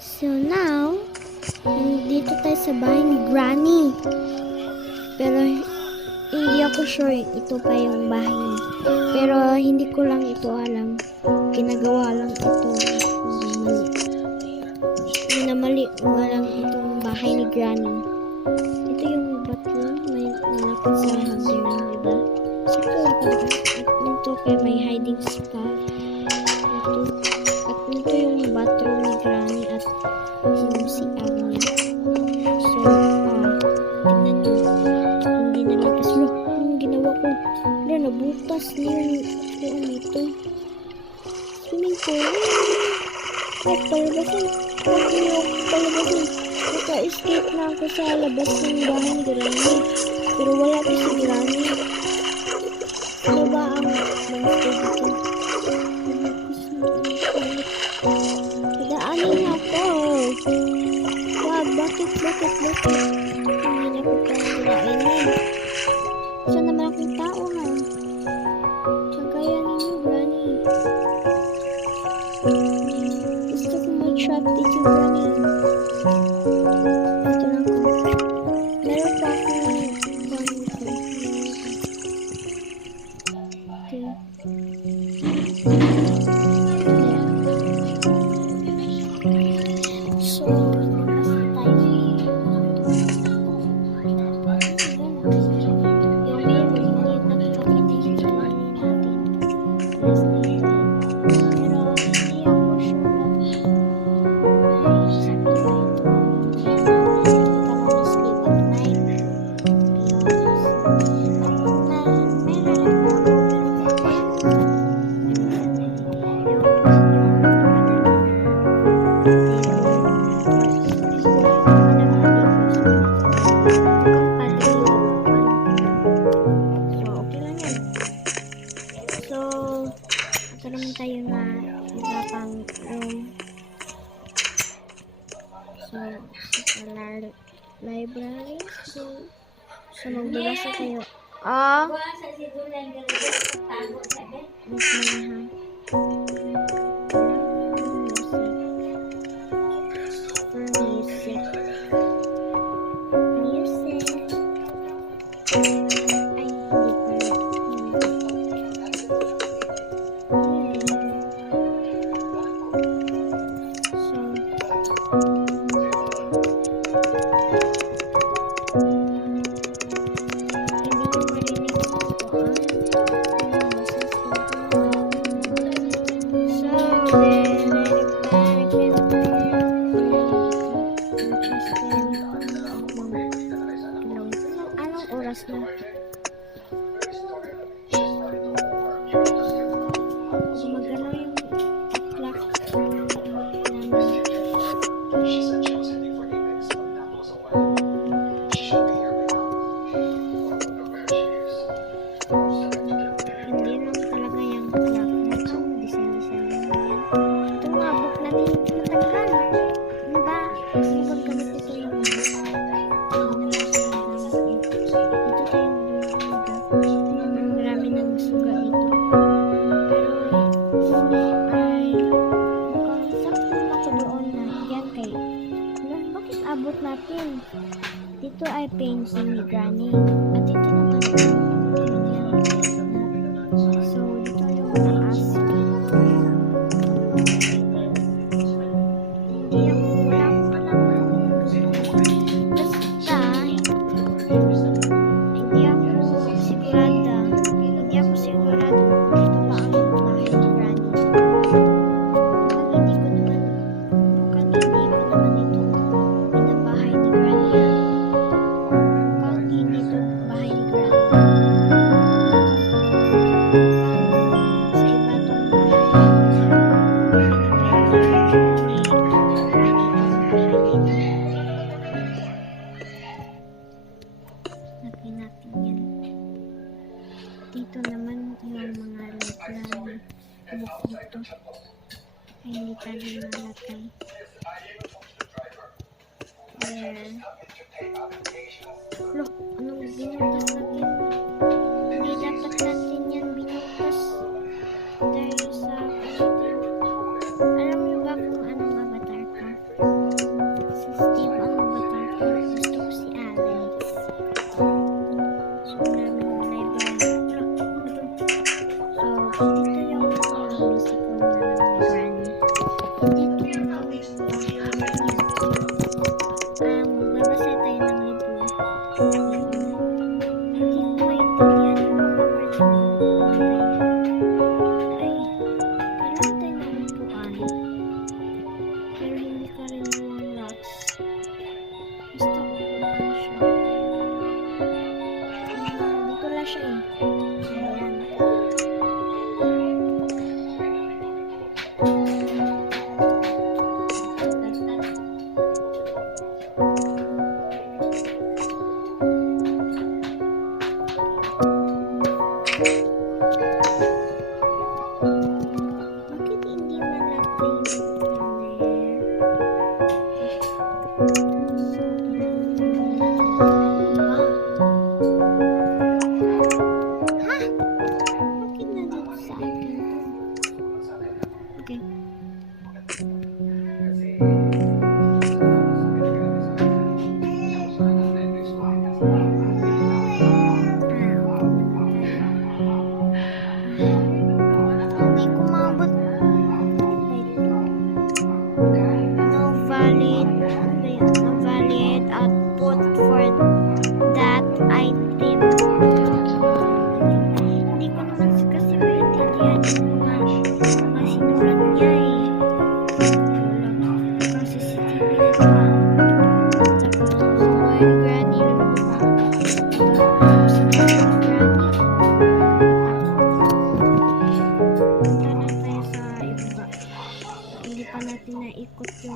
So now, nandito tayo sa bahay ni Granny. Pero hindi ako sure ito pa yung bahay niya. Pero hindi ko lang ito alam. Ginagawa lang ito. Minamali lang itong bahay ni Granny. Ito yung bathroom. May malapit sa hagdanan, diba? Secure talaga. At ito kay may hiding spot. Ito. At ito yung bathroom ni Granny at yung CR niya. So, tignan nyo. Hindi na lang kasi yung ginawa ko. Wala, nabutas niya yung ito. Swimming pool. Ay, palabasin. Huwag niyo palabasin. Naka-escape na ako sa labas ng bahay ni Granny. Pero wala pa si Granny. Ano ba ang monster dito? Nadaanin ako. Wag, bakit? Hindi na ko pangirainin. Saan naman akong tao, ha? Kagaya ninyo, Granny. Gusto ko mag-trap dito, Granny. Ito lang ko. Meron pa akong so, ito naman tayo na pang room. So, sa library. So magbabasa tayo. Oras na. Gumagalaw yung clock. Hindi lang talaga yung clock. Design lang yan. Ito mga book natin tinatanggal. Ano ba? Ano bang gamit ito yung marami ng suga ito. Pero ay mukhang sakto na ako doon na yan kay bakit abot natin? Dito ay painting ni Granny at ito naman so dito yung taas. Hindi ako wala akong alam basta hindi ako sigurado ito pa ang bahay ni Granny. Mukhang hindi ko naman ito pinabahay ni Granny. Mukhang hindi ito bahay ni Granny. Sa iba itong lagyan natin yan. Dito naman yung mga light na buk dito ay hindi tayo nalagay. There. Look, anong binutas natin? Hindi dapat natin yan binutas. Dahil sa alam niyo ba kung anong avatar ka?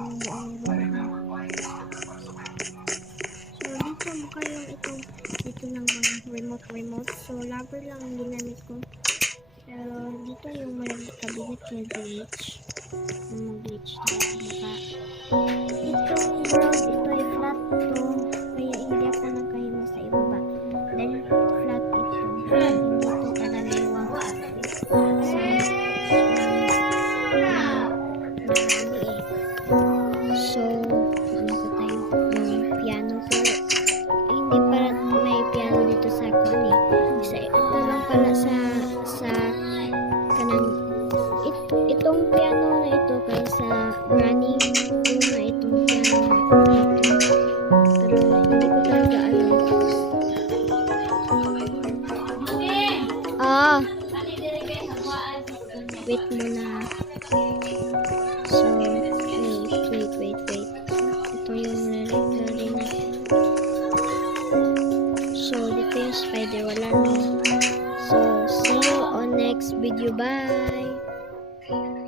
yung buong room. So, dito mukha yung itong dito ng mga remote. So, lover lang ang ginamit ko. Pero, dito yung mga cabinet na glitch. Yung glitch na mukha. Itong ground, ito ay flat to. Kaya hindi ako nagkahima sa ibaba. Dahil flat ito. Hindi ito karaniwang So, ano ko tayo? Yung piano ko. Hindi para may piano dito sa kuan eh. Kasi ito lang pala sa kanang itong piano na ito kaya sa granny ko na itong piano na ito. Pero hindi ko talaga alam. Wait muna. So, wait. Ito yung nalagay natin. So, dito yung spider. Wala na. So, see you on next video. Bye!